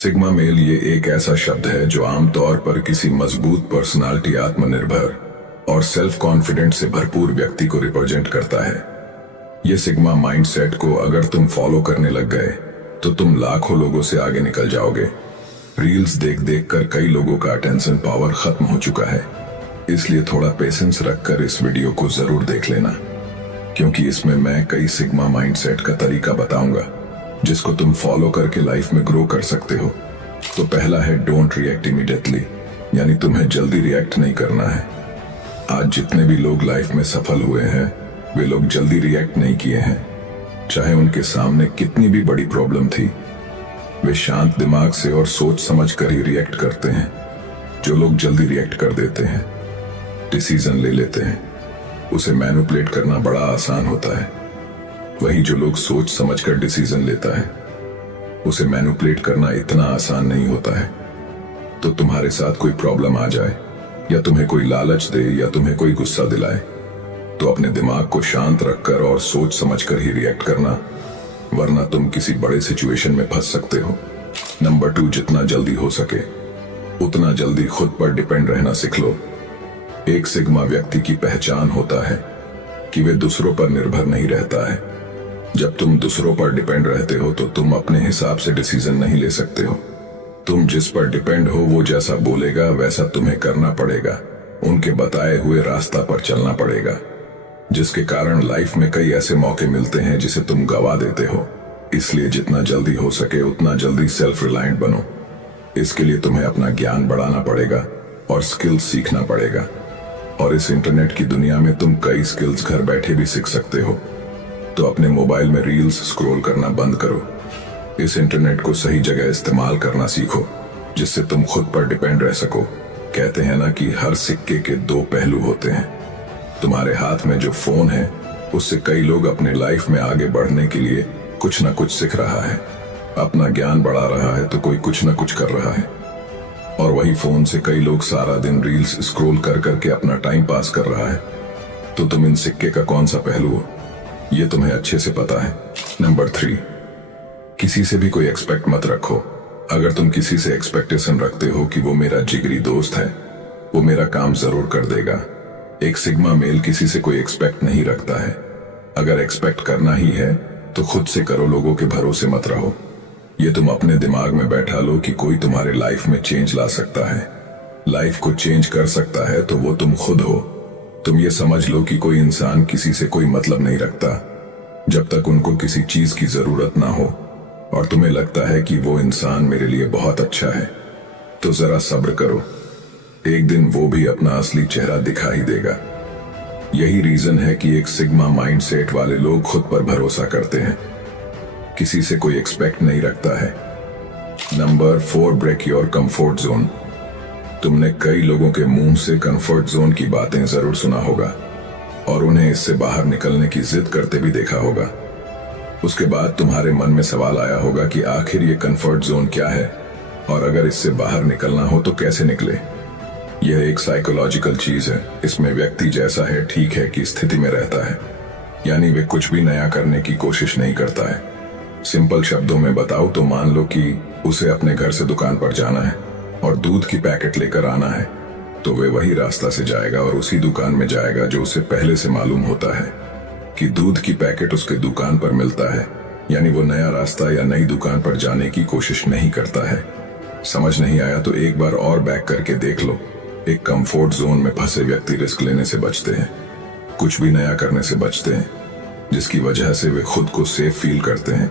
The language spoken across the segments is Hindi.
सिग्मा मेल ये एक ऐसा शब्द है जो आमतौर पर किसी मजबूत पर्सनालिटी, आत्मनिर्भर और सेल्फ कॉन्फिडेंट से भरपूर व्यक्ति को रिप्रेजेंट करता है। ये सिग्मा माइंडसेट को अगर तुम फॉलो करने लग गए तो तुम लाखों लोगों से आगे निकल जाओगे। रील्स देख देख कर कई लोगों का अटेंशन पावर खत्म हो चुका है, इसलिए थोड़ा पेशेंस रखकर इस वीडियो को जरूर देख लेना, क्योंकि इसमें मैं कई सिग्मा माइंडसेट का तरीका बताऊंगा जिसको तुम फॉलो करके लाइफ में ग्रो कर सकते हो। तो पहला है डोंट रिएक्ट इमीडिएटली, यानी तुम्हें जल्दी रिएक्ट नहीं करना है। आज जितने भी लोग लाइफ में सफल हुए हैं वे लोग जल्दी रिएक्ट नहीं किए हैं, चाहे उनके सामने कितनी भी बड़ी प्रॉब्लम थी। वे शांत दिमाग से और सोच समझ कर ही रिएक्ट करते हैं। जो लोग जल्दी रिएक्ट कर देते हैं, डिसीजन ले लेते हैं, उसे मैनिपुलेट करना बड़ा आसान होता है। वही जो लोग सोच समझकर डिसीजन लेता है, उसे मैनिपुलेट करना इतना आसान नहीं होता है। तो तुम्हारे साथ कोई प्रॉब्लम आ जाए या तुम्हें कोई लालच दे या तुम्हें कोई गुस्सा दिलाए, तो अपने दिमाग को शांत रखकर और सोच समझकर ही रिएक्ट करना, वरना तुम किसी बड़े सिचुएशन में फंस सकते हो। नंबर 2, जितना जल्दी हो सके उतना जल्दी खुद पर डिपेंड रहना सीख लो। एक सिग्मा व्यक्ति की पहचान होता है कि वे दूसरों पर निर्भर नहीं रहता है। जब तुम दूसरों पर डिपेंड रहते हो तो तुम अपने हिसाब से डिसीजन नहीं ले सकते हो। तुम जिस पर डिपेंड हो वो जैसा बोलेगा वैसा तुम्हें करना पड़ेगा, उनके बताए हुए रास्ता पर चलना पड़ेगा, जिसके कारण लाइफ में कई ऐसे मौके मिलते हैं जिसे तुम गवा देते हो। इसलिए जितना जल्दी हो सके उतना जल्दी सेल्फ रिलायंट बनो। इसके लिए तुम्हें अपना ज्ञान बढ़ाना पड़ेगा और स्किल्स सीखना पड़ेगा। और इस इंटरनेट की दुनिया में तुम कई स्किल्स घर बैठे भी सीख सकते हो। तो अपने मोबाइल में रील्स स्क्रॉल करना बंद करो। इस इंटरनेट को सही जगह इस्तेमाल करना सीखो, जिससे तुम खुद पर डिपेंड रह सको। कहते हैं ना कि हर सिक्के के दो पहलू होते हैं। तुम्हारे हाथ में जो फोन है उससे कई लोग अपने लाइफ में आगे बढ़ने के लिए कुछ ना कुछ सीख रहा है, अपना ज्ञान बढ़ा रहा है, तो कोई कुछ ना कुछ कर रहा है। और वही फोन से कई लोग सारा दिन रील्स स्क्रॉल कर करके अपना टाइम पास कर रहा है। तो तुम इन सिक्के का कौन सा पहलू हो, ये तुम्हें अच्छे से पता है। नंबर 3, किसी से भी कोई एक्सपेक्ट मत रखो। अगर तुम किसी से एक्सपेक्टेशन रखते हो कि वो मेरा जिगरी दोस्त है, वो मेरा काम जरूर कर देगा। एक सिग्मा मेल किसी से कोई एक्सपेक्ट नहीं रखता है। अगर एक्सपेक्ट करना ही है तो खुद से करो, लोगों के भरोसे मत रहो। ये तुम अपने दिमाग में बैठा लो कि कोई तुम्हारे लाइफ में चेंज ला सकता है, लाइफ को चेंज कर सकता है, तो वो तुम खुद हो। तुम ये समझ लो कि कोई इंसान किसी से कोई मतलब नहीं रखता जब तक उनको किसी चीज की जरूरत ना हो, और तुम्हें लगता है कि वो इंसान मेरे लिए बहुत अच्छा है। तो जरा सब्र करो, एक दिन वो भी अपना असली चेहरा दिखा ही देगा। यही रीजन है कि एक सिग्मा माइंडसेट वाले लोग खुद पर भरोसा करते हैं, किसी से कोई एक्सपेक्ट नहीं रखता है। Number 4, break your comfort zone. तुमने कई लोगों के मुंह से कंफर्ट जोन की बातें जरूर सुना होगा और उन्हें इससे बाहर निकलने की जिद करते भी देखा होगा। उसके बाद तुम्हारे मन में सवाल आया होगा कि आखिर ये कंफर्ट जोन क्या है, और अगर इससे बाहर निकलना हो तो कैसे निकले। यह एक साइकोलॉजिकल चीज है। इसमें व्यक्ति जैसा है ठीक है की स्थिति में रहता है, यानी वे कुछ भी नया करने की कोशिश नहीं करता है। सिंपल शब्दों में बताओ तो मान लो कि उसे अपने घर से दुकान पर जाना है और दूध की पैकेट लेकर आना है, तो वे वही रास्ता से जाएगा और उसी दुकान में जाएगा जो उसे पहले से मालूम होता है कि दूध की पैकेट उसके दुकान पर मिलता है। यानी वो नया रास्ता या नई दुकान पर जाने की कोशिश नहीं करता है। समझ नहीं आया तो एक बार और बैक करके देख लो। एक कंफर्ट जोन में फंसे व्यक्ति रिस्क लेने से बचते हैं, कुछ भी नया करने से बचते हैं, जिसकी वजह से वे खुद को सेफ फील करते हैं।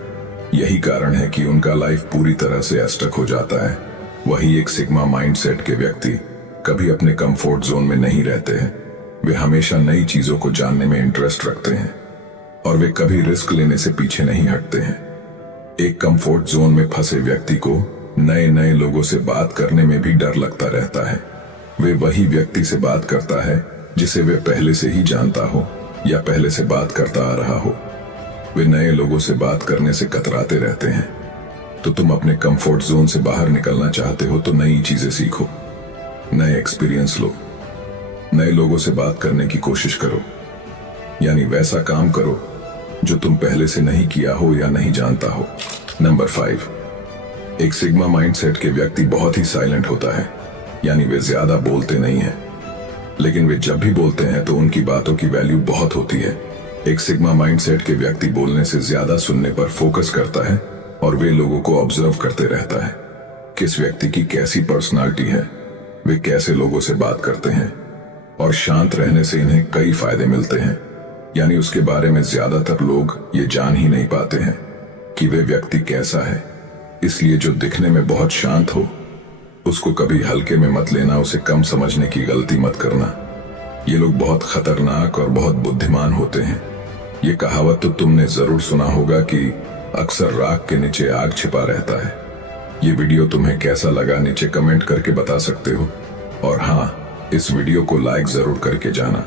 यही कारण है कि उनका लाइफ पूरी तरह से अस्टक हो जाता है। वही एक सिग्मा माइंडसेट के व्यक्ति कभी अपने कंफर्ट जोन में नहीं रहते हैं। वे हमेशा नई चीजों को जानने में इंटरेस्ट रखते हैं और वे कभी रिस्क लेने से पीछे नहीं हटते हैं। एक कंफर्ट जोन में फंसे व्यक्ति को नए नए लोगों से बात करने में भी डर लगता रहता है। वे वही व्यक्ति से बात करता है जिसे वे पहले से ही जानता हो या पहले से बात करता आ रहा हो। वे नए लोगों से बात करने से कतराते रहते हैं। तो तुम अपने कंफर्ट जोन से बाहर निकलना चाहते हो तो नई चीजें सीखो, नए एक्सपीरियंस लो, नए लोगों से बात करने की कोशिश करो, यानी वैसा काम करो जो तुम पहले से नहीं किया हो या नहीं जानता हो। नंबर 5, एक सिग्मा माइंडसेट के व्यक्ति बहुत ही साइलेंट होता है, यानी वे ज्यादा बोलते नहीं हैं, लेकिन वे जब भी बोलते हैं तो उनकी बातों की वैल्यू बहुत होती है। एक सिग्मा माइंडसेट के व्यक्ति बोलने से ज्यादा सुनने पर फोकस करता है और वे लोगों को ऑब्जर्व करते रहता है। किस व्यक्ति की कैसी पर्सनालिटी है, वे कैसे लोगों से बात करते हैं, और शांत रहने से इन्हें कई फायदे मिलते हैं। यानी उसके बारे में ज्यादातर लोग ये जान ही नहीं पाते हैं कि वे व्यक्ति कैसा है। इसलिए जो दिखने में बहुत शांत हो, उसको कभी हल्के में मत लेना, उसे कम समझने की गलती मत करना। ये लोग बहुत खतरनाक और बहुत बुद्धिमान होते हैं। ये कहावत तो तुमने जरूर सुना होगा कि अक्सर राख के नीचे आग छिपा रहता है। ये वीडियो तुम्हें कैसा लगा नीचे कमेंट करके बता सकते हो, और हाँ, इस वीडियो को लाइक जरूर करके जाना।